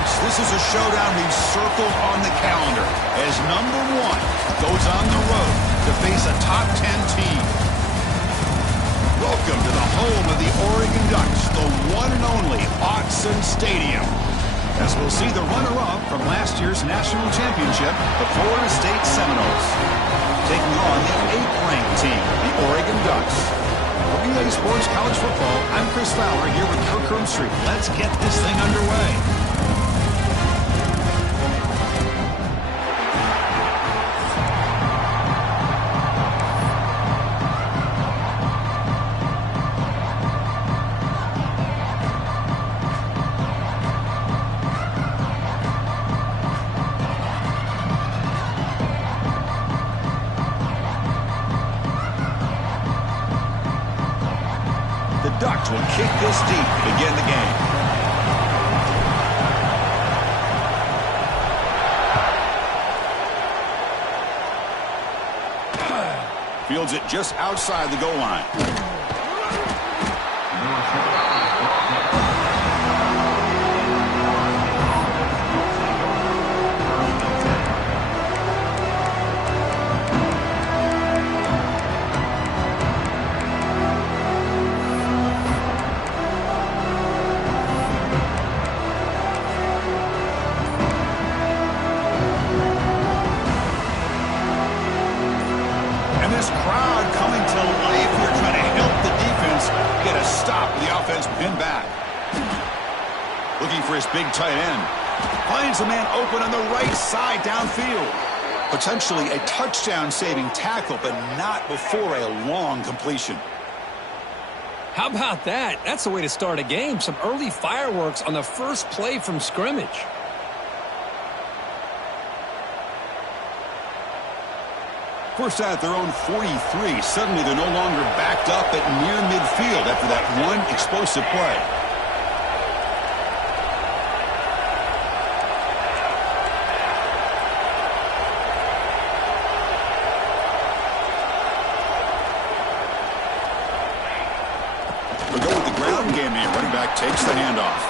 Folks, this is a showdown we've circled on the calendar as number 1 goes on the road to face a top 10 team. Welcome to the home of the Oregon Ducks, the one and only Autzen Stadium. As we'll see the runner-up from last year's national championship, the Florida State Seminoles, taking on the 8th-ranked team, the Oregon Ducks. For EA Sports College Football, I'm Chris Fowler here with Kirk Hermstreet. Let's get this thing underway. The Ducks will kick this deep to begin the game. Fields it just outside the goal line. Crowd coming to life here, trying to help the defense get a stop with the offense pinned back. Looking for his big tight end. Finds a man open on the right side downfield. Potentially a touchdown-saving tackle, but not before a long completion. How about that? That's the way to start a game. Some early fireworks on the first play from scrimmage. First at their own 43. Suddenly they're no longer backed up at near midfield after that one explosive play. We'll go with the ground game here. Running back takes the handoff.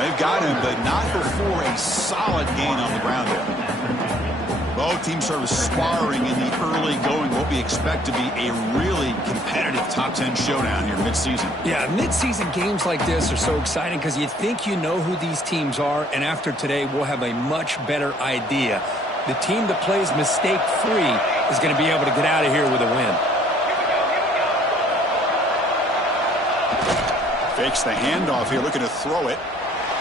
They've got him, but not before a solid gain on the ground there. Both teams sort of sparring in the early going, what we expect to be a really competitive top 10 showdown here midseason. Yeah, midseason games like this are so exciting because you think you know who these teams are, and after today we'll have a much better idea. The team that plays mistake-free is going to be able to get out of here with a win. Fakes the handoff here, looking to throw it.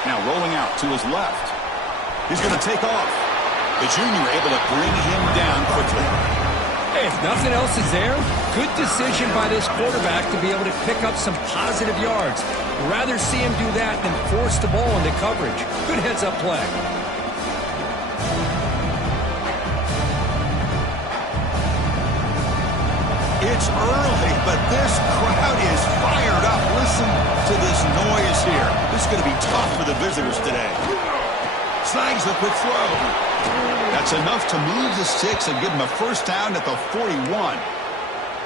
Now rolling out to his left. He's going to take off. The junior able to bring him down quickly. Hey, if nothing else is there, good decision by this quarterback to be able to pick up some positive yards. Rather see him do that than force the ball into coverage. Good heads-up play. It's early, but this crowd is fired up. Listen to this noise here. This is going to be tough for the visitors today. Snags the quick throw. That's enough to move the sticks and give him a first down at the 41.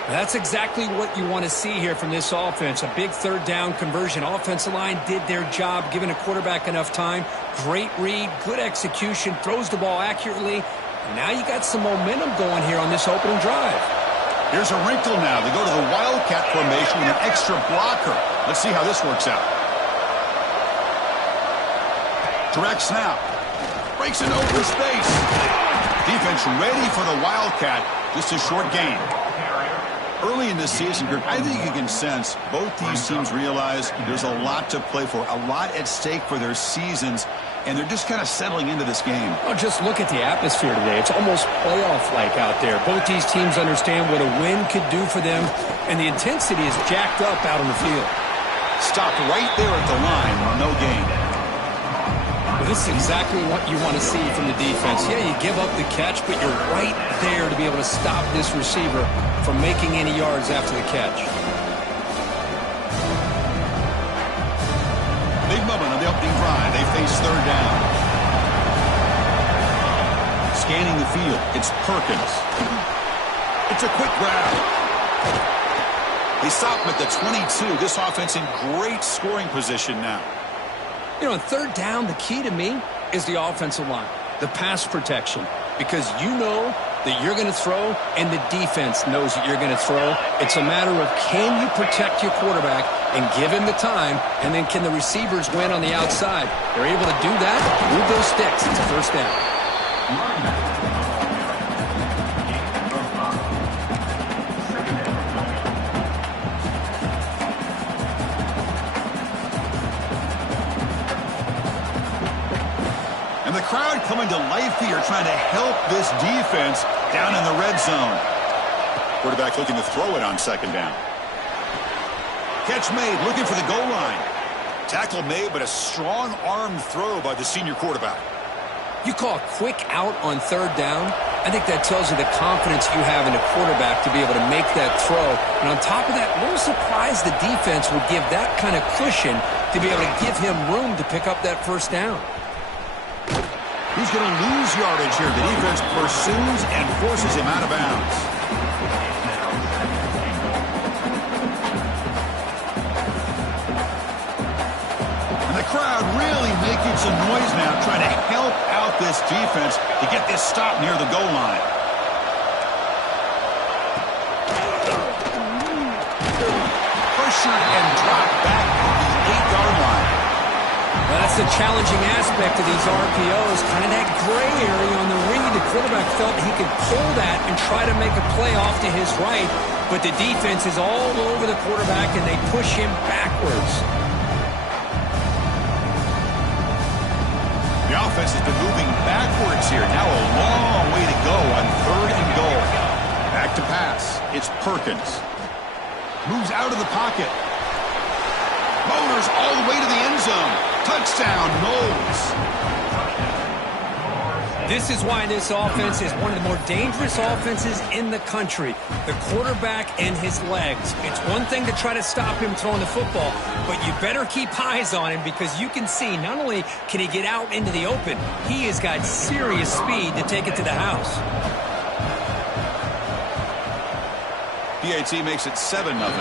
That's exactly what you want to see here from this offense. A big third down conversion. Offensive line did their job, giving a quarterback enough time. Great read, good execution, throws the ball accurately. And now you got some momentum going here on this opening drive. Here's a wrinkle now. They go to the Wildcat formation with an extra blocker. Let's see how this works out. Direct snap. Breaks into open space. Defense ready for the Wildcat. Just a short gain. Early in this season, Kirk, I think you can sense both these teams realize there's a lot to play for, a lot at stake for their seasons, and they're just kind of settling into this game. Well, just look at the atmosphere today. It's almost playoff-like out there. Both these teams understand what a win could do for them, and the intensity is jacked up out on the field. Stopped right there at the line, no gain. Well, this is exactly what you want to see from the defense. Yeah, you give up the catch, but you're right there to be able to stop this receiver from making any yards after the catch. Big moment on the opening drive. They face third down. Scanning the field, it's Perkins. It's a quick grab. They stop him at the 22. This offense in great scoring position now. You know, on third down, the key to me is the offensive line, the pass protection, because you know that you're going to throw and the defense knows that you're going to throw. It's a matter of can you protect your quarterback and give him the time, and then can the receivers win on the outside? They're able to do that, move those sticks. It's a first down. And the crowd coming to life here, trying to help this defense down in the red zone. Quarterback looking to throw it on second down. Catch made, looking for the goal line. Tackle made, but a strong arm throw by the senior quarterback. You call a quick out on third down. I think that tells you the confidence you have in a quarterback to be able to make that throw. And on top of that, a little surprised the defense would give that kind of cushion to be able to give him room to pick up that first down. He's going to lose yardage here. The defense pursues and forces him out of bounds. And the crowd really making some noise now, trying to help out this defense to get this stop near the goal line. Pressured and dropped back at the 8-yard line. Well, that's the challenging aspect of these RPOs, kind of that gray area on the read. The quarterback felt he could pull that and try to make a play off to his right, but the defense is all over the quarterback, and they push him backwards. The offense has been moving backwards here. Now a long way to go on third and goal. Back to pass. It's Perkins. Moves out of the pocket. Motors all the way to the end zone. Touchdown, Knowles. This is why this offense is one of the more dangerous offenses in the country. The quarterback and his legs. It's one thing to try to stop him throwing the football, but you better keep eyes on him because you can see not only can he get out into the open, he has got serious speed to take it to the house. PAT makes it 7-0.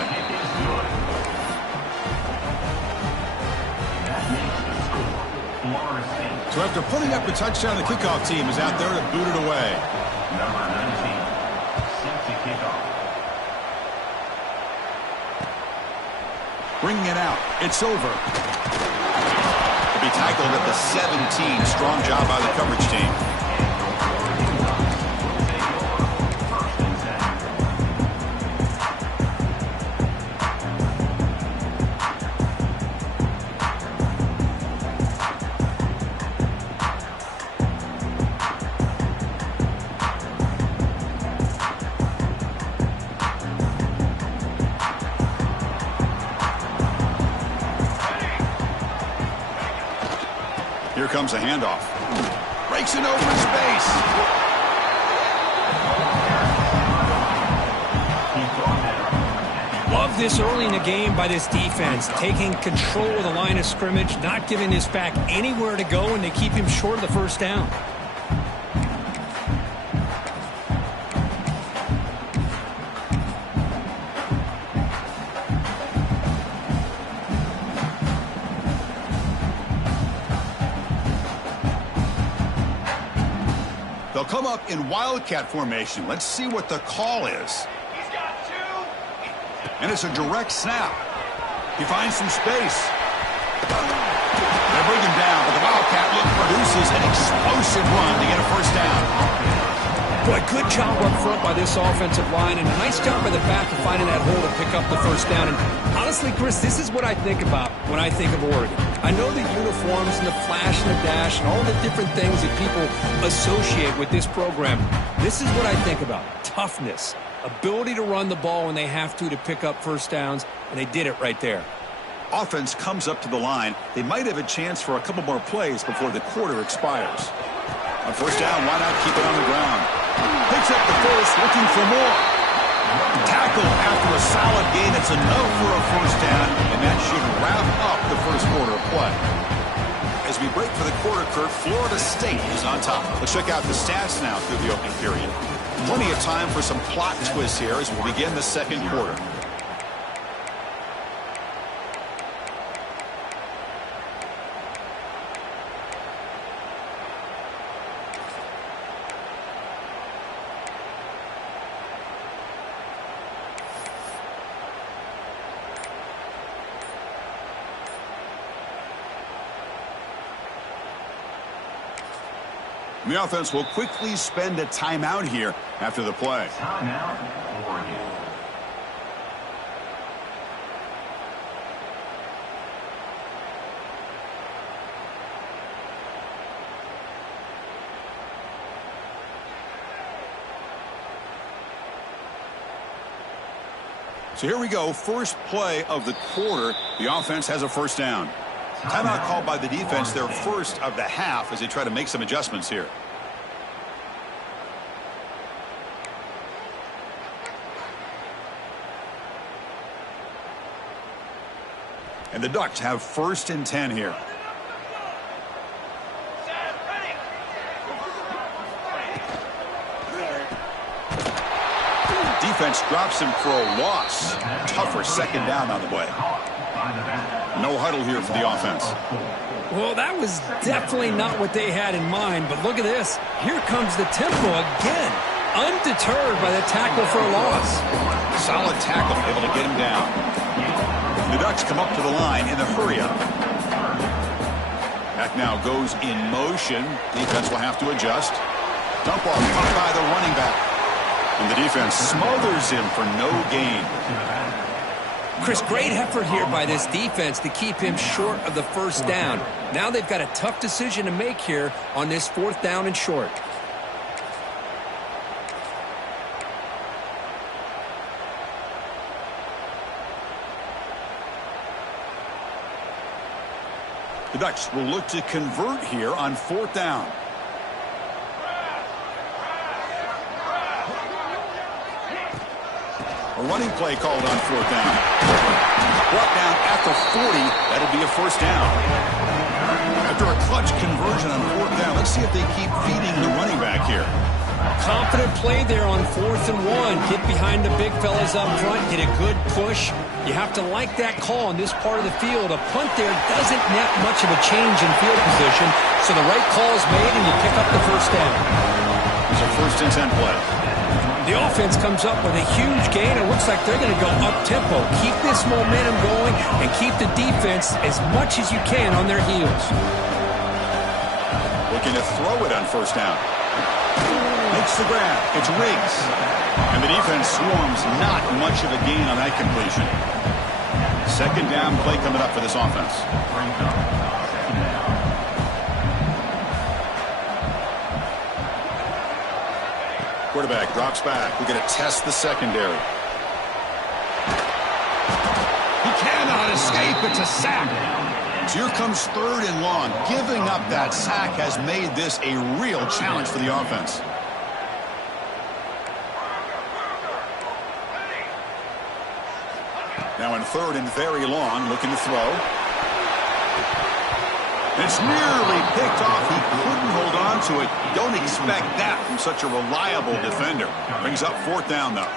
So after putting up the touchdown, the kickoff team is out there to boot it away. Number 19, set to kick off. Bringing it out. It's over. To be tackled at the 17. Strong job by the coverage team. Here comes a handoff. Breaks in open space. Love this early in the game by this defense, taking control of the line of scrimmage, not giving this back anywhere to go, and they keep him short of the first down. They'll come up in wildcat formation. Let's see what the call is. He's got 2. And it's a direct snap. He finds some space. They bring him down, but the wildcat look produces an explosive run to get a first down. Boy, good job up front by this offensive line, and a nice job by the back of finding that hole to pick up the first down. And honestly, Chris, this is what I think about when I think of Oregon. I know the uniforms and the flash and the dash and all the different things that people associate with this program. This is what I think about. Toughness, ability to run the ball when they have to pick up first downs, and they did it right there. Offense comes up to the line. They might have a chance for a couple more plays before the quarter expires. On first down, why not keep it on the ground? Picks up the first, looking for more. Tackle after a solid gain. It's enough for a first down, and that should wrap up the first quarter of play. As we break for the quarter, Kurt, Florida State is on top. Let's check out the stats now through the opening period. Plenty of time for some plot twists here as we begin the second quarter. And the offense will quickly spend a timeout here after the play. Timeout, Oregon. So here we go. First play of the quarter. The offense has a first down. Timeout called by the defense, their first of the half, as they try to make some adjustments here. And the Ducks have 1st and 10 here. Defense drops him for a loss. Tougher second down on the way. No huddle here for the offense. Well, that was definitely not what they had in mind, but look at this. Here comes the tempo again. Undeterred by the tackle for a loss. Solid tackle, able to get him down. The Ducks come up to the line in the hurry-up. Back now goes in motion. Defense will have to adjust. Dump off caught by the running back. And the defense smothers him for no gain. Chris, great effort here by this defense to keep him short of the first down. Now they've got a tough decision to make here on this 4th down and short. The Ducks will look to convert here on 4th down. A running play called on 4th down. Brought down at the 40. That'll be a first down. After a clutch conversion on 4th down, let's see if they keep feeding the running back here. Confident play there on 4th and 1. Get behind the big fellas up front. Get a good push. You have to like that call in this part of the field. A punt there doesn't net much of a change in field position, so the right call is made and you pick up the first down. It's a 1st and 10 play. The offense comes up with a huge gain. It looks like they're going to go up-tempo. Keep this momentum going and keep the defense as much as you can on their heels. Looking to throw it on 1st down. Makes the grab. It's Riggs. And the defense swarms not much of a gain on that completion. 2nd down play coming up for this offense. Quarterback drops back. We're going to test the secondary. He cannot escape. It's a sack. So here comes 3rd and long. Giving up that sack has made this a real challenge for the offense. Now in 3rd and very long, looking to throw. It's nearly picked off. He couldn't hold on to it. Don't expect that from such a reliable defender. Brings up 4th down, though.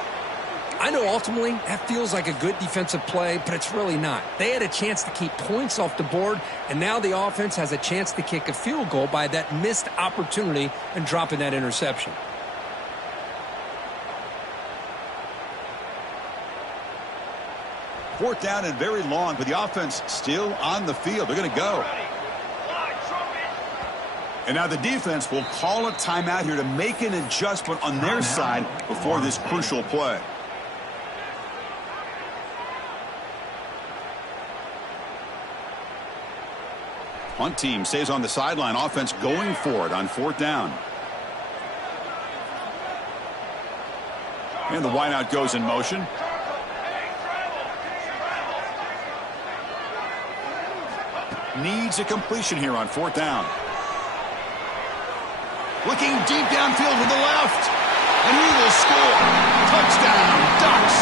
I know ultimately that feels like a good defensive play, but it's really not. They had a chance to keep points off the board, and now the offense has a chance to kick a field goal by that missed opportunity and dropping that interception. Fourth down and very long, but the offense still on the field. They're going to go. And now the defense will call a timeout here to make an adjustment on their side before this crucial play. Punt team stays on the sideline. Offense going for it on 4th down. And the wideout goes in motion. Needs a completion here on 4th down. Looking deep downfield to the left. And he will score. Touchdown, Ducks.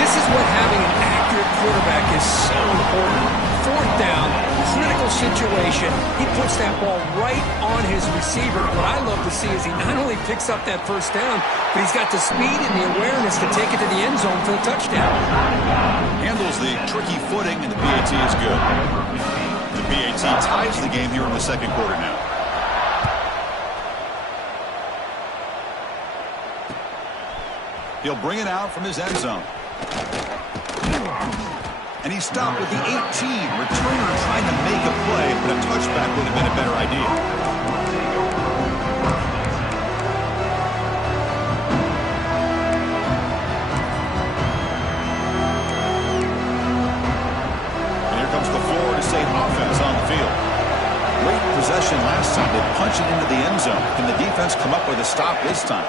This is what having an accurate quarterback is so important. 4th down, critical situation. He puts that ball right on his receiver. What I love to see is he not only picks up that first down, but he's got the speed and the awareness to take it to the end zone for the touchdown. Handles the tricky footing, and the PAT is good. The PAT ties the game here in the second quarter now. He'll bring it out from his end zone. And he stopped with the 18. Returner trying to make a play, but a touchback would have been a better idea. the end zone. Can the defense come up with a stop this time?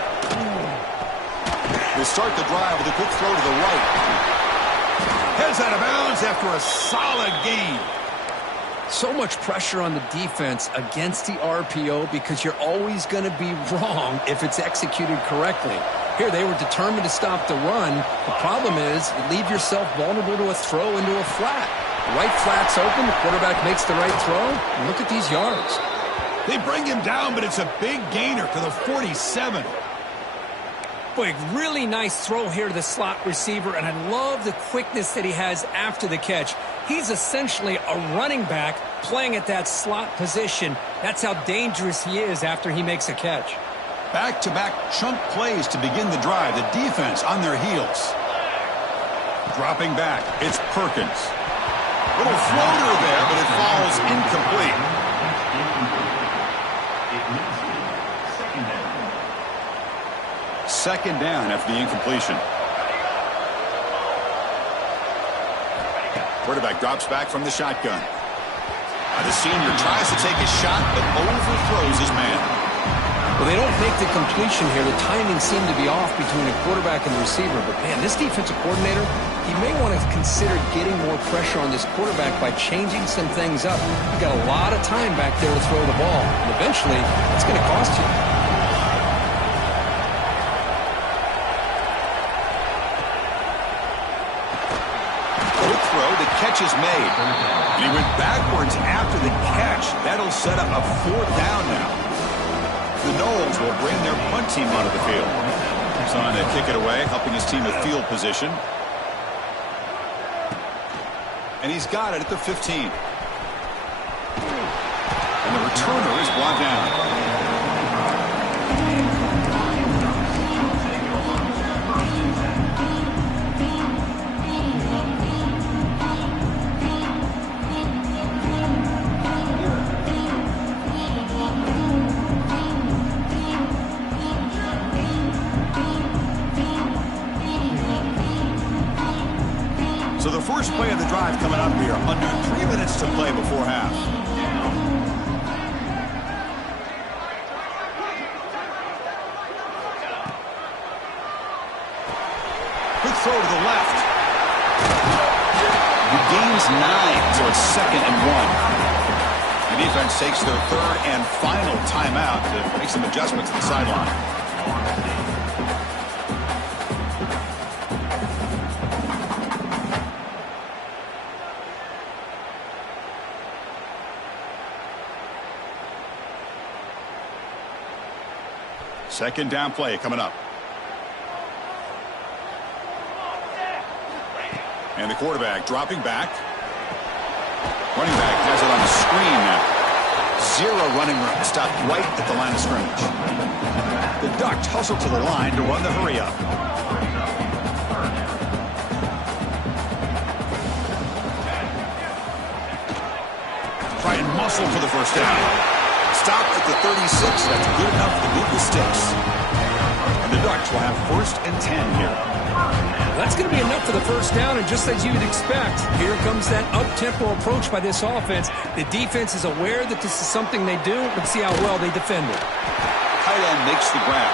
We'll start the drive with a quick throw to the right. Heads out of bounds after a solid gain. So much pressure on the defense against the RPO because you're always going to be wrong if it's executed correctly. Here, they were determined to stop the run. The problem is you leave yourself vulnerable to a throw into a flat. The right flat's open, the quarterback makes the right throw, and look at these yards. They bring him down, but it's a big gainer to the 47. Boy, really nice throw here to the slot receiver, and I love the quickness that he has after the catch. He's essentially a running back playing at that slot position. That's how dangerous he is after he makes a catch. Back-to-back chunk plays to begin the drive. The defense on their heels. Dropping back, it's Perkins. Little floater there, but it falls incomplete. Second down after the incompletion. Quarterback drops back from the shotgun. The senior tries to take a shot, but overthrows his man. Well, they don't make the completion here. The timing seemed to be off between a quarterback and the receiver. But, man, this defensive coordinator, he may want to consider getting more pressure on this quarterback by changing some things up. You've got a lot of time back there to throw the ball. And eventually, it's going to cost you. Quick throw. The catch is made. And he went backwards after the catch. That'll set up a fourth down now. The Knowles will bring their punt team onto the field. He's on to kick it away, helping his team with field position. And he's got it at the 15. And the returner is brought down. So the first play of the drive coming up here, under 3 minutes to play before half. Quick throw to the left. He gains 9, so it's 2nd and 1. The defense takes their third and final timeout to make some adjustments at the sideline. Second down play coming up. And the quarterback dropping back. Running back has it on the screen now. 0 running room. Stopped right at the line of scrimmage. The Ducks hustle to the line to run the hurry up. Try and muscle for the first down. Stopped at the 36. That's good enough to move the sticks. And the Ducks will have 1st and 10 here. That's going to be enough for the first down, and just as you'd expect, here comes that up-tempo approach by this offense. The defense is aware that this is something they do. Let's see how well they defend it. Tight end makes the grab.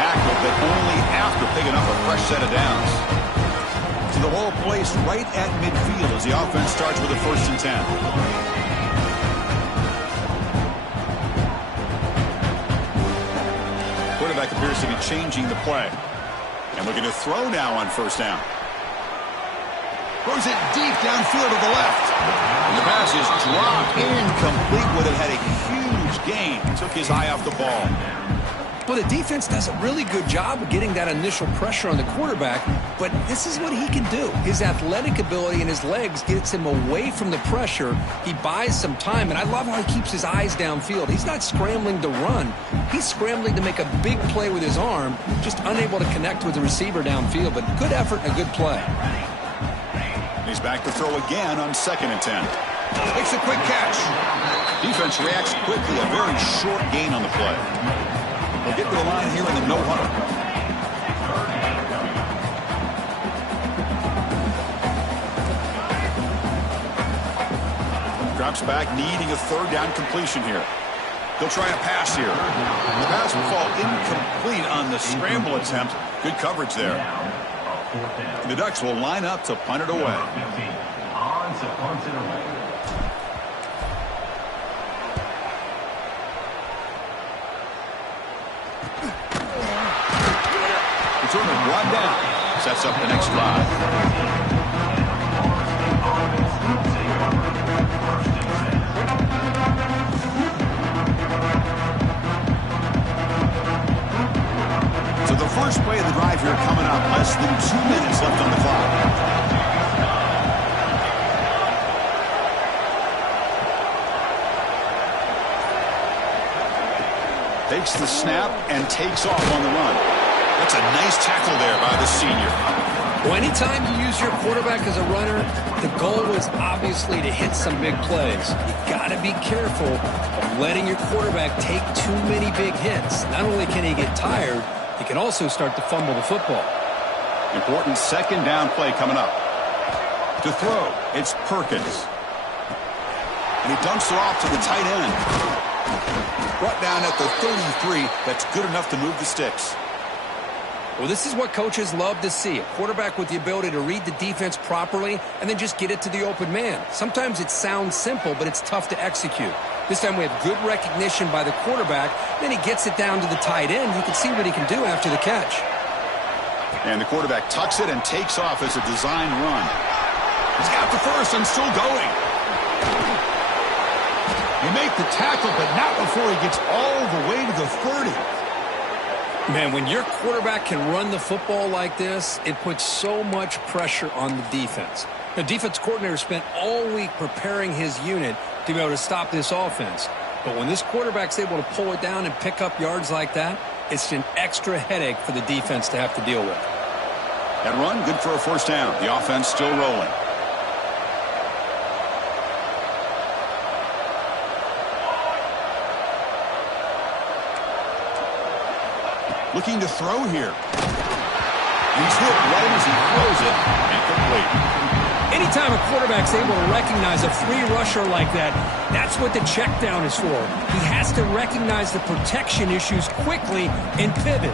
Tackled, but only after picking up a fresh set of downs. So the ball placed right at midfield as the offense starts with a 1st and 10. Quarterback appears to be changing the play. And looking to throw now on 1st down. Throws it deep downfield to the left. And the pass is dropped incomplete. Would have had a huge gain. Took his eye off the ball. Well, the defense does a really good job of getting that initial pressure on the quarterback, but this is what he can do. His athletic ability and his legs gets him away from the pressure. He buys some time, and I love how he keeps his eyes downfield. He's not scrambling to run. He's scrambling to make a big play with his arm, just unable to connect with the receiver downfield, but good effort and a good play. He's back to throw again on 2nd and 10. Makes a quick catch. Defense reacts quickly, a very short gain on the play. We'll get to the line here in the no huddle. Drops back, needing a 3rd down completion here. He'll try a pass here. The pass will fall incomplete on the scramble attempt. Good coverage there. The Ducks will line up to punt it away. On to punt it away. Return it brought down. Sets up the next drive. So the first play of the drive here coming up. Less than 2 minutes left on the clock. Takes the snap and takes off on the run. That's a nice tackle there by the senior. Well, anytime you use your quarterback as a runner, the goal is obviously to hit some big plays. You got to be careful of letting your quarterback take too many big hits. Not only can he get tired, he can also start to fumble the football. Important second down play coming up. To throw, it's Perkins. And he dumps it off to the tight end. Brought down at the 33. That's good enough to move the sticks. Well, this is what coaches love to see. A quarterback with the ability to read the defense properly and then just get it to the open man. Sometimes it sounds simple, but it's tough to execute. This time we have good recognition by the quarterback. Then he gets it down to the tight end. You can see what he can do after the catch. And the quarterback tucks it and takes off as a design run. He's got the first and still going. He make the tackle, but not before he gets all the way to the 30. Man, when your quarterback can run the football like this, it puts so much pressure on the defense. The defense coordinator spent all week preparing his unit to be able to stop this offense. But when this quarterback's able to pull it down and pick up yards like that, it's an extra headache for the defense to have to deal with. That run, good for a first down. The offense still rolling. Looking to throw here. He's hit right as he throws it. Incomplete. Anytime a quarterback's able to recognize a free rusher like that, that's what the check down is for. He has to recognize the protection issues quickly and pivot.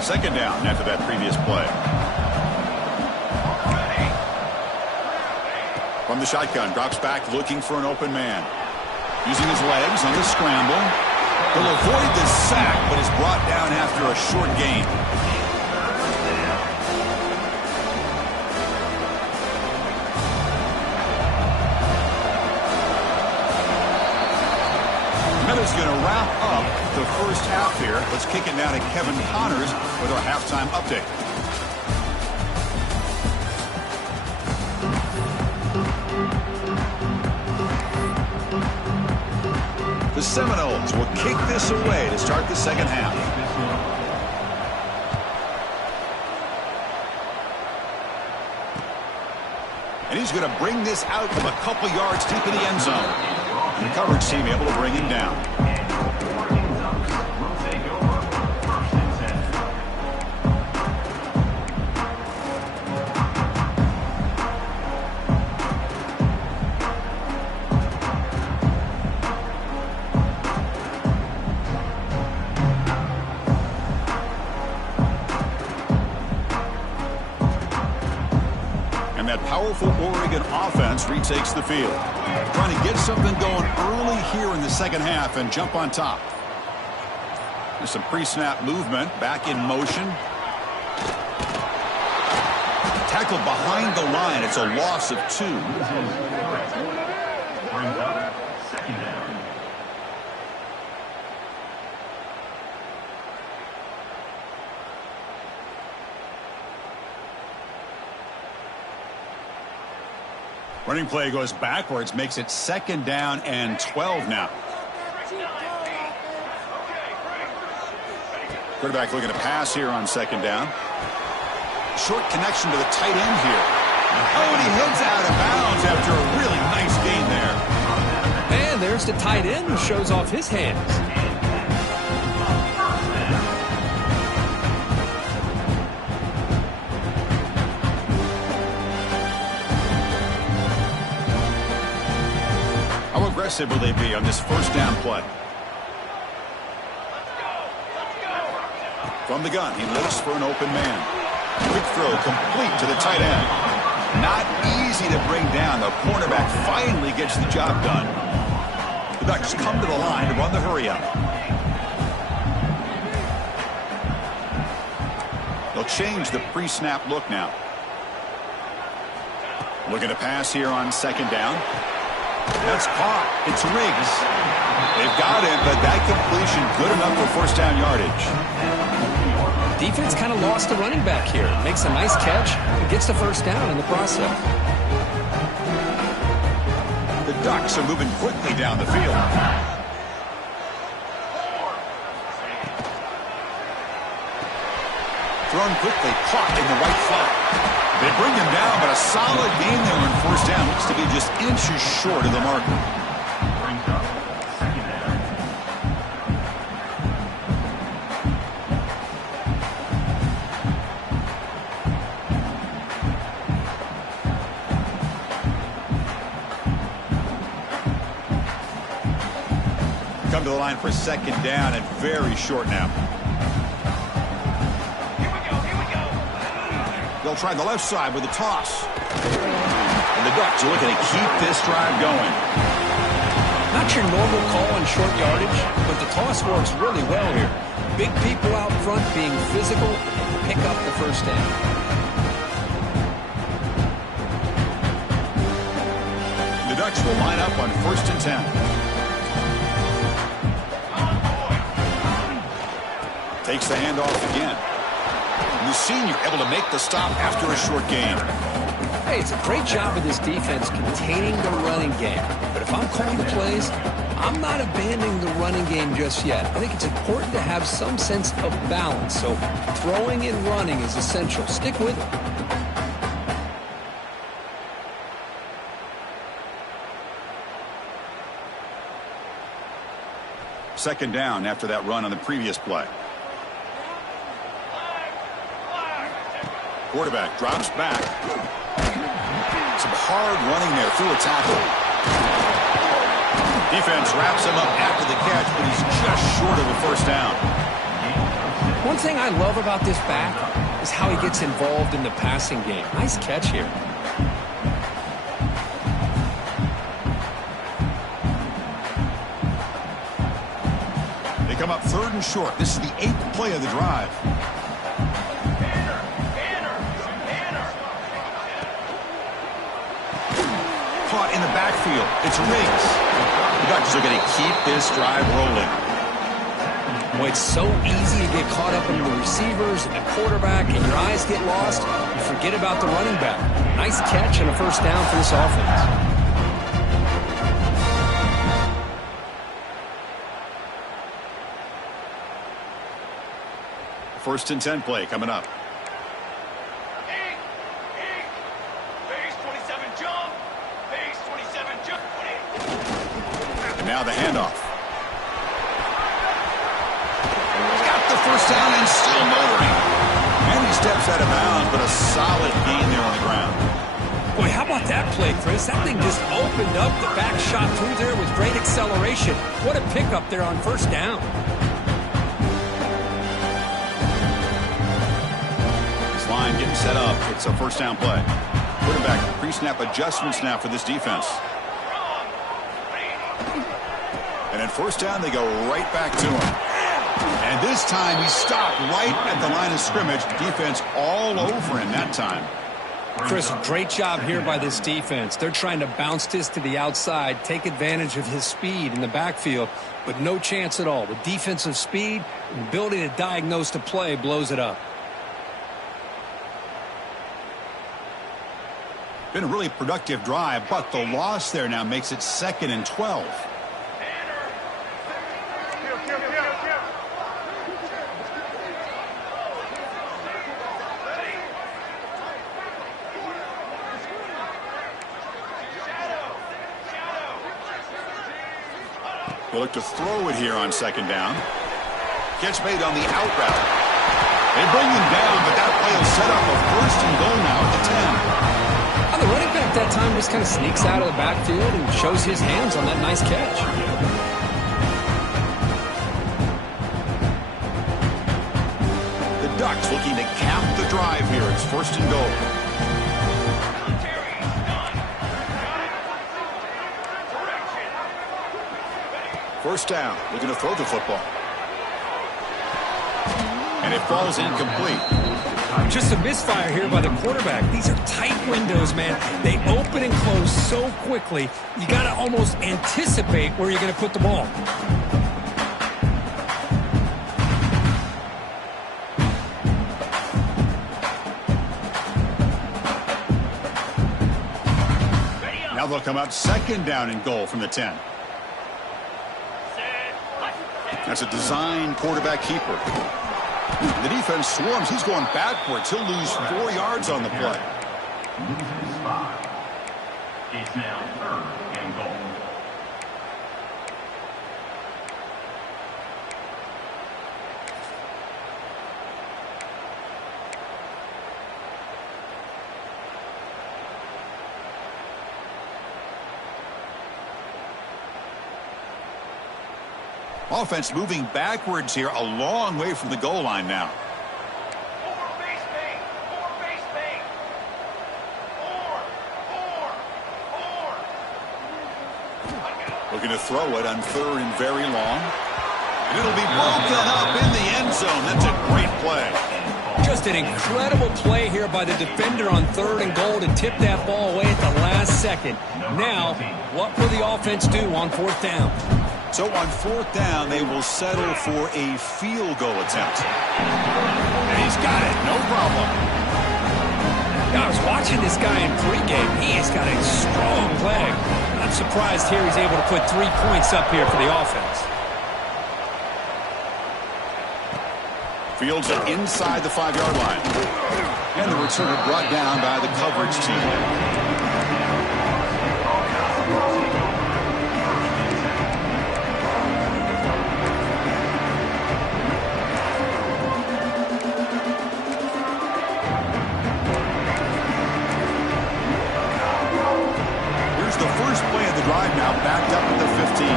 Second down after that previous play. From the shotgun, drops back looking for an open man. Using his legs on the scramble. He'll avoid the sack, but is brought down after a short gain. Is going to wrap up the first half here. Let's kick it down to Kevin Connors with our halftime update. The Seminoles will kick this away to start the second half. And he's going to bring this out from a couple yards deep in the end zone. The coverage team able to bring him down. And that powerful Oregon offense retakes the field. Trying to get something going early here in the second half and jump on top. There's some pre-snap movement. Back in motion. Tackled behind the line. It's a loss of 2. Second down. Running play goes backwards, makes it second down and 12 now. Quarterback looking to pass here on second down. Short connection to the tight end here. Oh, and he heads out of bounds after a really nice gain there. And there's the tight end who shows off his hands. How aggressive will they be on this first down play? From the gun, he looks for an open man. Quick throw complete to the tight end. Not easy to bring down. The cornerback finally gets the job done. The Ducks come to the line to run the hurry up. They'll change the pre-snap look now. Looking to pass here on second down. That's caught. It's Riggs. They've got him, but that completion good enough for first down yardage. Defense kind of lost the running back here. Makes a nice catch and gets the first down in the process. The Ducks are moving quickly down the field. Thrown quickly, caught in the right flat. They bring him down, but a solid gain there on first down. Looks to be just inches short of the marker. Come to the line for second down and very short now. They'll try the left side with a toss. And the Ducks are looking to keep this drive going. Not your normal call on short yardage, but the toss works really well here. Big people out front being physical, pick up the first down. The Ducks will line up on 1st and 10. Takes the handoff again. The senior able to make the stop after a short gain. Hey, it's a great job of this defense containing the running game. But if I'm calling the plays, I'm not abandoning the running game just yet. I think it's important to have some sense of balance. So throwing and running is essential. Stick with it. Second down after that run on the previous play. Quarterback drops back. Some hard running there through a tackle. Defense wraps him up after the catch, but he's just short of a first down. One thing I love about this back is how he gets involved in the passing game. Nice catch here. They come up 3rd and short. This is the 8th play of the drive. Caught in the backfield. It's Riggs. The Ducks are going to keep this drive rolling. Boy, it's so easy to get caught up in the receivers and the quarterback, and your eyes get lost. You forget about the running back. Nice catch and a first down for this offense. First and 10 play coming up. Now the handoff. Got the first down and still motoring. And he steps out of bounds, but a solid gain there on the ground. Boy, how about that play, Chris? That thing just opened up. The back shot through there with great acceleration. What a pickup there on first down. This line getting set up. It's a first down play. Quarterback pre-snap adjustments now for this defense. And at first down, they go right back to him. And this time, he stopped right at the line of scrimmage. Defense all over him that time. Chris, great job here by this defense. They're trying to bounce this to the outside, take advantage of his speed in the backfield, but no chance at all. The defensive speed and ability to diagnose the play blows it up. Been a really productive drive, but the loss there now makes it 2nd and 12. He'll look to throw it here on second down. Catch made on the out route. They bring him down, but that play will set up a first and goal now at the 10. The running back that time just kind of sneaks out of the backfield and shows his hands on that nice catch. The Ducks looking to cap the drive here. It's first and goal. First down, looking to throw the football. And it falls incomplete. Just a misfire here by the quarterback. These are tight windows, man. They open and close so quickly, you got to almost anticipate where you're going to put the ball. Now they'll come up second down and goal from the 10. That's a design quarterback keeper. The defense swarms. He's going backwards. He'll lose 4 yards on the play. Loses 5. It's now third and goal. Offense moving backwards here, a long way from the goal line now. Looking to throw it on third and very long. And it'll be broken up in the end zone. That's a great play. Just an incredible play here by the defender on third and goal to tip that ball away at the last second. Now, what will the offense do on fourth down? So on fourth down, they will settle for a field goal attempt. And he's got it, no problem. Now, I was watching this guy in pregame. He has got a strong leg. I'm surprised here he's able to put 3 points up here for the offense. Fields are inside the 5-yard line. And the returner brought down by the coverage team. Drive now backed up at the 15.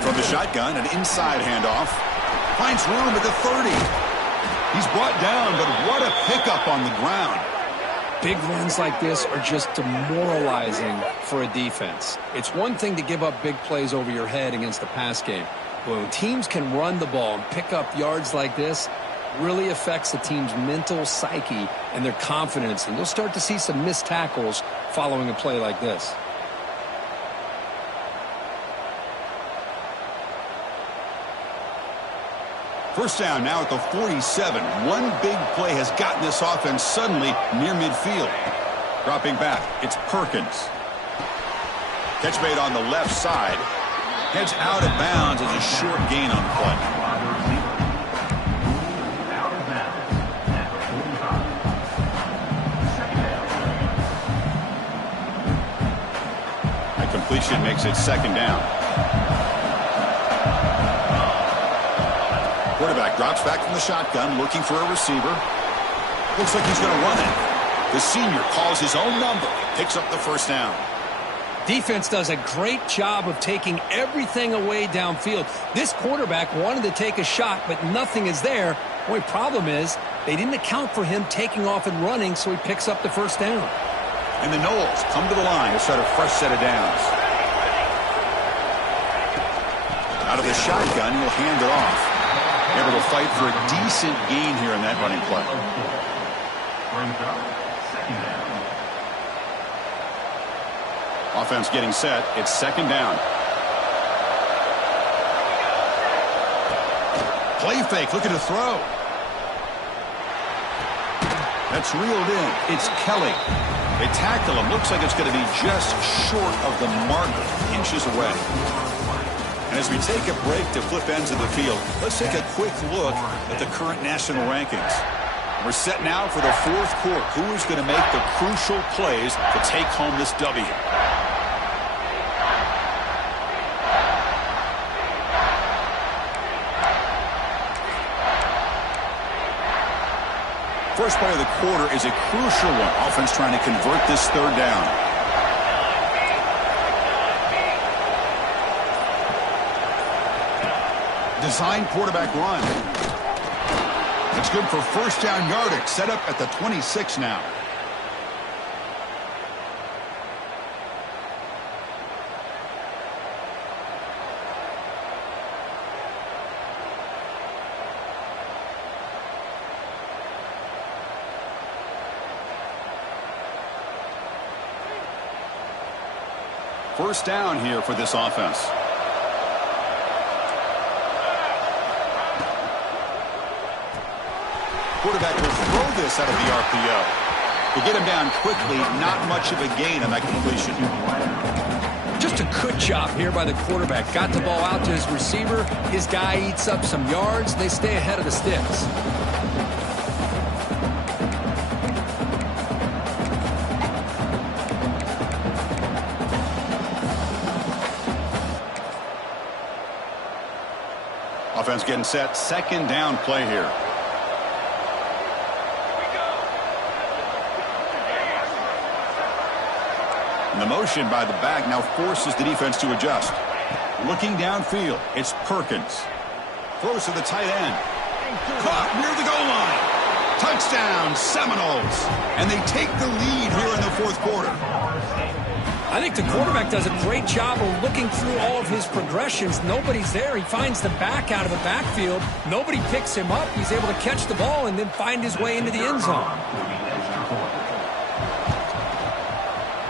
From the shotgun, an inside handoff. Finds room at the 30. He's brought down, but what a pickup on the ground. Big runs like this are just demoralizing for a defense. It's one thing to give up big plays over your head against the pass game. But when teams can run the ball and pick up yards like this, really affects the team's mental psyche and their confidence, and you'll start to see some missed tackles following a play like this. First down now at the 47. One big play has gotten this offense suddenly near midfield. Dropping back, it's Perkins. Catch made on the left side. Heads out of bounds as a short gain on the play. Completion makes it second down. Quarterback drops back from the shotgun, looking for a receiver. Looks like he's going to run it. The senior calls his own number, picks up the first down. Defense does a great job of taking everything away downfield. This quarterback wanted to take a shot, but nothing is there. The only problem is they didn't account for him taking off and running, so he picks up the first down. And the Knowles come to the line to start a fresh set of downs. Out of the shotgun, he'll hand it off. Able to fight for a decent gain here in that running play. Offense getting set. It's second down. Play fake, looking to throw. That's reeled in. It's Kelly. They tackle him. Looks like it's going to be just short of the marker, inches away. And as we take a break to flip ends of the field, let's take a quick look at the current national rankings. We're set now for the fourth quarter. Who is going to make the crucial plays to take home this W? First play of the quarter is a crucial one. Offense trying to convert this third down. Design quarterback run. It's good for first down yardage. Set up at the 26 now. First down here for this offense. Quarterback will throw this out of the RPO. To get him down quickly, not much of a gain on that completion. Just a good job here by the quarterback. Got the ball out to his receiver. His guy eats up some yards. They stay ahead of the sticks. Offense getting set. Second down play here. And the motion by the back now forces the defense to adjust. Looking downfield, it's Perkins. Throws to the tight end. Caught near the goal line. Touchdown, Seminoles. And they take the lead here in the fourth quarter. I think the quarterback does a great job of looking through all of his progressions. Nobody's there. He finds the back out of the backfield. Nobody picks him up. He's able to catch the ball and then find his way into the end zone.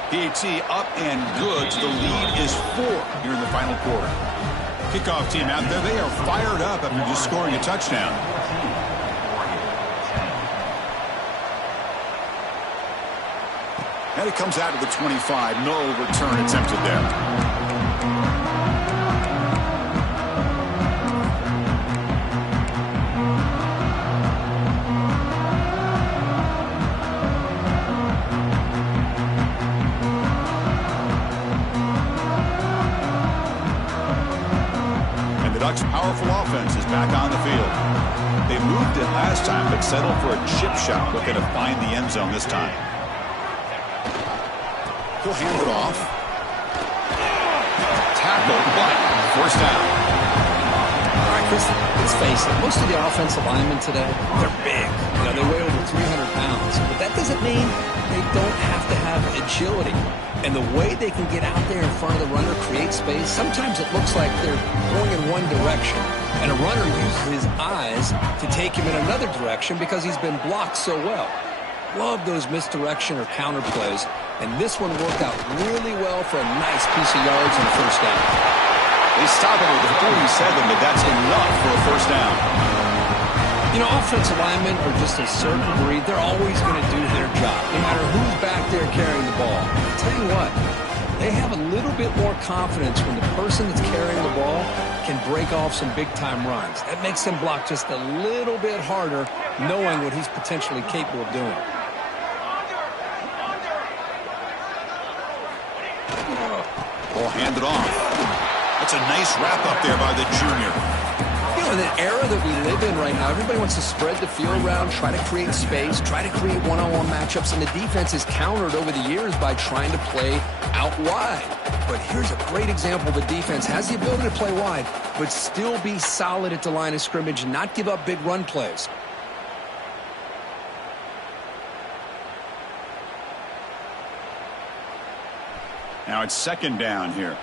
PAT up and good. The lead is 4 here in the final quarter. Kickoff team out there. They are fired up after just scoring a touchdown. And it comes out to the 25. No return attempted there. Powerful offense is back on the field. They moved it last time, but settled for a chip shot, looking to find the end zone this time. He'll hand it off. Tackle, but first down. All right, Chris, let's face it. Most of the offensive linemen today, they're big. You know, they weigh over 300 pounds. But that doesn't mean they don't have to have agility. And the way they can get out there in front of the runner, create space, sometimes it looks like they're going in one direction. And a runner uses his eyes to take him in another direction because he's been blocked so well. Love those misdirection or counter plays. And this one worked out really well for a nice piece of yards and a first down. They stop it with the 47, but that's enough for a first down. You know, offensive linemen are just a certain breed. They're always going to do their job, no matter who's back there carrying the ball. I'll tell you what, they have a little bit more confidence when the person that's carrying the ball can break off some big-time runs. That makes them block just a little bit harder, knowing what he's potentially capable of doing. Ball handed off. That's a nice wrap up there by the junior. You know, in the era that we live in right now, everybody wants to spread the field around, try to create space, try to create one-on-one matchups, and the defense is countered over the years by trying to play out wide. But here's a great example. The defense has the ability to play wide, but still be solid at the line of scrimmage and not give up big run plays. Now it's second down here.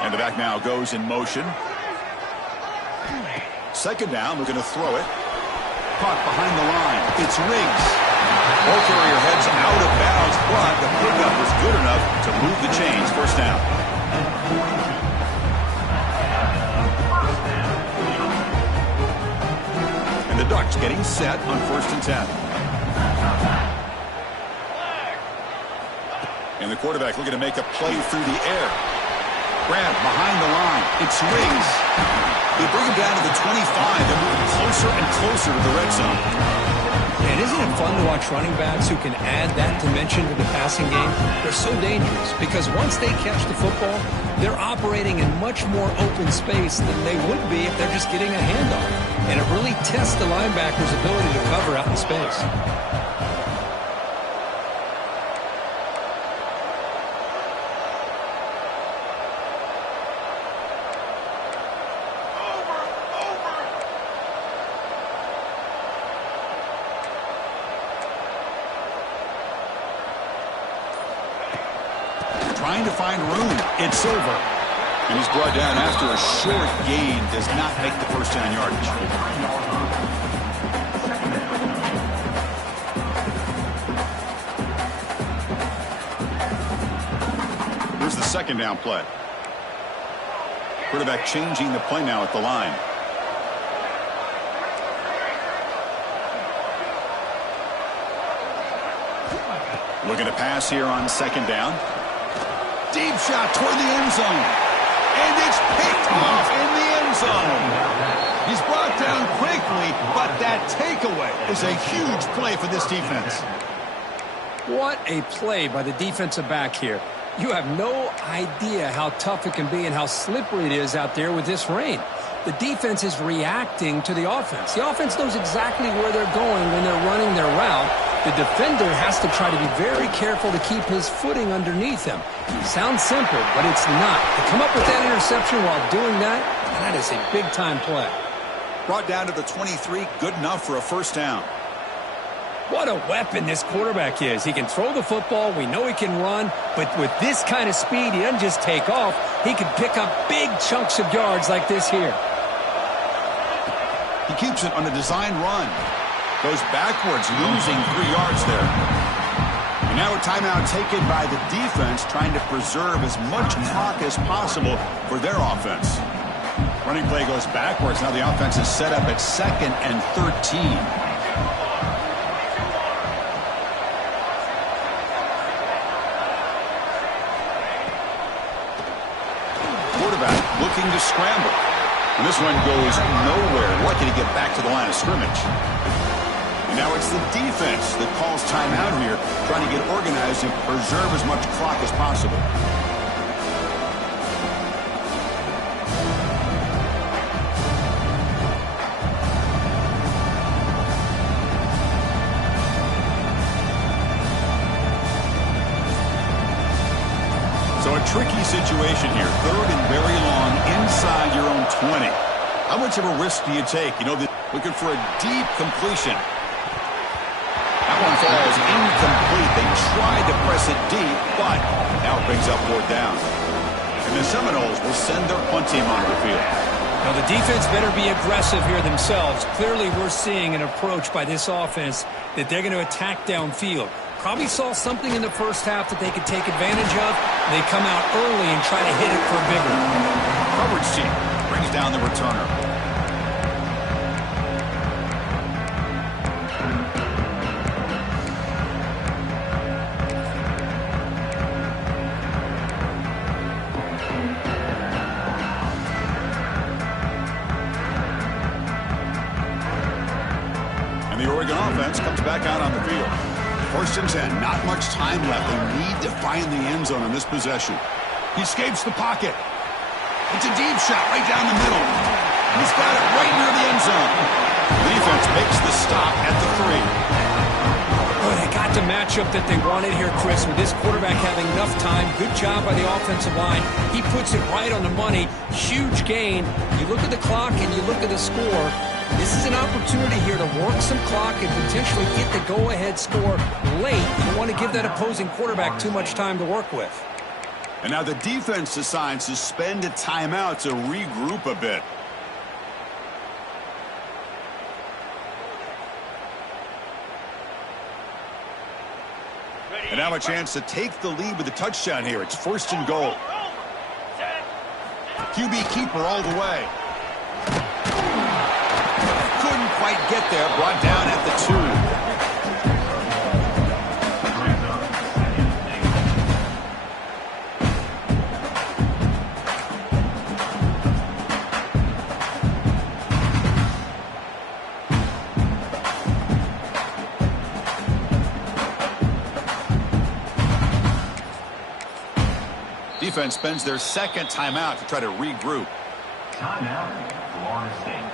And the back now goes in motion. Second down, looking to throw it. Caught behind the line. It's Riggs. Ball carrier heads out of bounds, but the pickup was good enough to move the chains. First down. And the Ducks getting set on 1st and 10. And the quarterback looking to make a play through the air. grab behind the line. It's Riggs. They bring him down to the 25. They're moving closer and closer to the red zone. And isn't it fun to watch running backs who can add that dimension to the passing game? They're so dangerous because once they catch the football, they're operating in much more open space than they would be if they're just getting a handoff. And it really tests the linebacker's ability to cover out in space. Trying to find room. It's over. And he's brought down after a short gain. Does not make the first down yardage. Here's the second down play. Quarterback changing the play now at the line. Looking to pass here on second down. Deep shot toward the end zone. And it's picked off in the end zone. He's brought down quickly, but that takeaway is a huge play for this defense. What a play by the defensive back here. You have no idea how tough it can be and how slippery it is out there with this rain. The defense is reacting to the offense. The offense knows exactly where they're going when they're running their route. The defender has to try to be very careful to keep his footing underneath him. Sounds simple, but it's not. To come up with that interception while doing that, that is a big-time play. Brought down to the 23, good enough for a first down. What a weapon this quarterback is. He can throw the football. We know he can run. But with this kind of speed, he doesn't just take off. He can pick up big chunks of yards like this here. He keeps it on a design run. Goes backwards, losing 3 yards there. And now a timeout taken by the defense, trying to preserve as much clock as possible for their offense. Running play goes backwards. Now the offense is set up at 2nd and 13. Quarterback looking to scramble. And this one goes nowhere. Lucky to get back to the line of scrimmage. And now it's the defense that calls timeout here, trying to get organized and preserve as much clock as possible. So a tricky situation here. 3rd and very long inside your own 20. How much of a risk do you take? You know, looking for a deep completion. That one falls incomplete. They tried to press it deep, but now it brings up 4th down. And the Seminoles will send their punt team onto the field. Now the defense better be aggressive here themselves. Clearly we're seeing an approach by this offense that they're going to attack downfield. Probably saw something in the first half that they could take advantage of. They come out early and try to hit it for bigger. Coverage team brings down the returner. The Oregon offense comes back out on the field. 1st and 10, not much time left. They need to find the end zone on this possession. He escapes the pocket. It's a deep shot right down the middle. He's got it right near the end zone. The defense makes the stop at the 3. Oh, they got the matchup that they wanted here, Chris, with this quarterback having enough time. Good job by the offensive line. He puts it right on the money. Huge gain. You look at the clock and you look at the score. This is an opportunity here to work some clock and potentially get the go-ahead score late. You don't want to give that opposing quarterback too much time to work with. And now the defense decides to spend a timeout to regroup a bit. And now a chance to take the lead with a touchdown here. It's 1st and goal. QB keeper all the way. Couldn't quite get there. Brought down at the 2. defense spends their second timeout to try to regroup. Timeout, Florida State.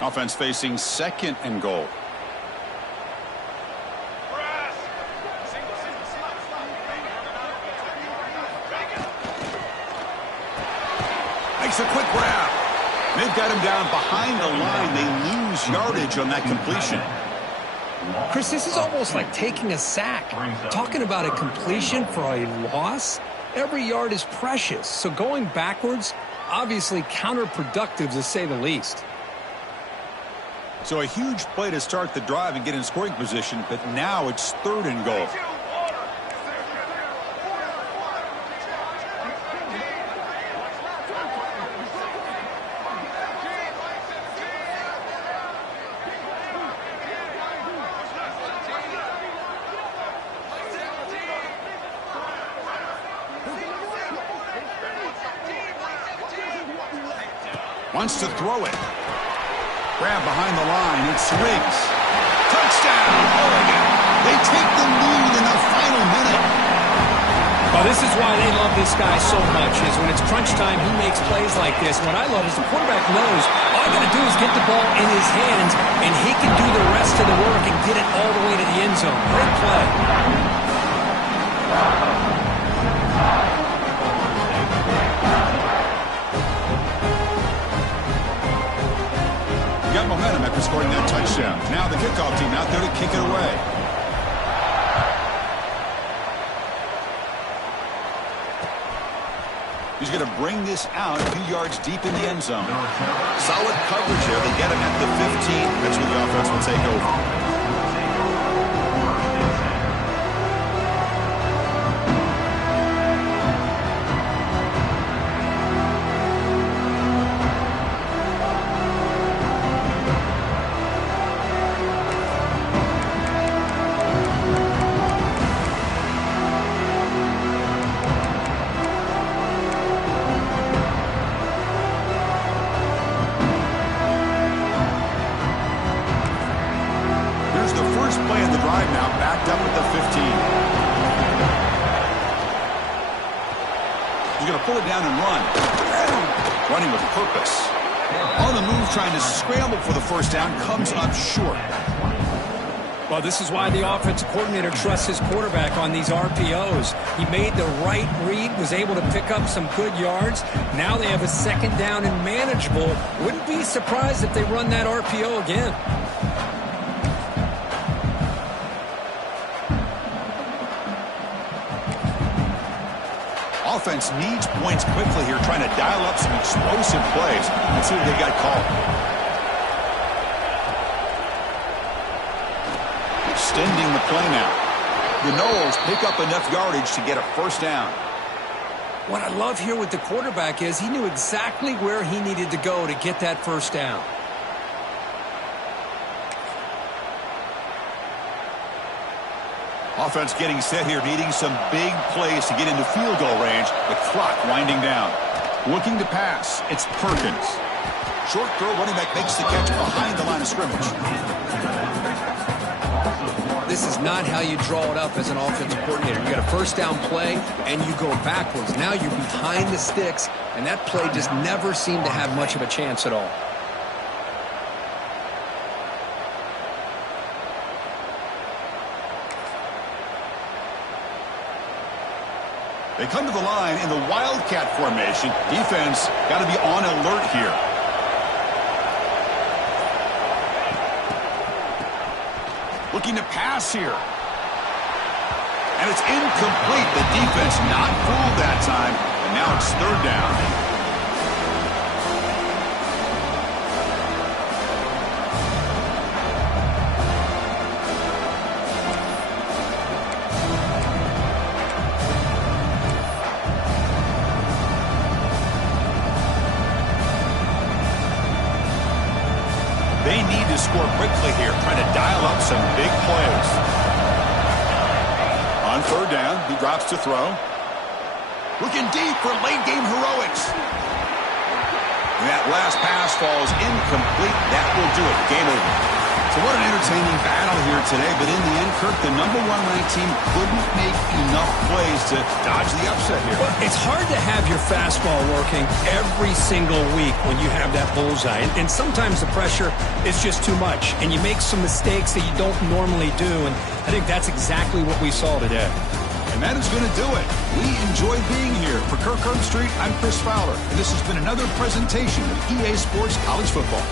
Offense facing second and goal. Makes a quick grab. They've got him down behind the line. They lose yardage on that completion. Chris, this is almost like taking a sack. Talking about a completion for a loss, every yard is precious. So going backwards, obviously counterproductive to say the least. So a huge play to start the drive and get in scoring position, but now it's third and goal. Wants to throw it. Grab behind the line. It swings. Touchdown, Oregon. They take the lead in the final minute. Well, this is why they love this guy so much, is when it's crunch time, he makes plays like this. What I love is the quarterback knows all you got to do is get the ball in his hands, and he can do the rest of the work and get it all the way to the end zone. Great play. Got momentum after scoring that touchdown. Now the kickoff team out there to kick it away. He's going to bring this out a few yards deep in the end zone. Solid coverage there. They get him at the 15. That's where the offense will take over. Play in the drive now, backed up at the 15. He's going to pull it down and run. Running with purpose. On the move, trying to scramble for the first down, comes up short. Well, this is why the offensive coordinator trusts his quarterback on these RPOs. He made the right read, was able to pick up some good yards. Now they have a second down and manageable. Wouldn't be surprised if they run that RPO again. Offense needs points quickly here, trying to dial up some explosive plays. Let's see what they got called. Extending the play now. The Noles pick up enough yardage to get a first down. What I love here with the quarterback is he knew exactly where he needed to go to get that first down. Offense getting set here, needing some big plays to get into field goal range. The clock winding down. Looking to pass. It's Perkins. Short throw, running back makes the catch behind the line of scrimmage. This is not how you draw it up as an offensive coordinator. You got a first down play, and you go backwards. Now you're behind the sticks, and that play just never seemed to have much of a chance at all. They come to the line in the Wildcat formation. Defense got to be on alert here. Looking to pass here. And it's incomplete. The defense not fooled that time. And now it's third down. They need to score quickly here, trying to dial up some big plays. On third down, he drops to throw. Looking deep for late-game heroics. That last pass falls incomplete. That will do it. Game over. So what an entertaining battle here today. But in the end, Kirk, the #1 ranked team couldn't make enough plays to dodge the upset here. Well, it's hard to have your fastball working every single week when you have that bullseye. And sometimes the pressure is just too much. And you make some mistakes that you don't normally do. And I think that's exactly what we saw today. And that is going to do it. We enjoyed being here. For Kirk Herbstreit, I'm Chris Fowler. And this has been another presentation of EA Sports College Football.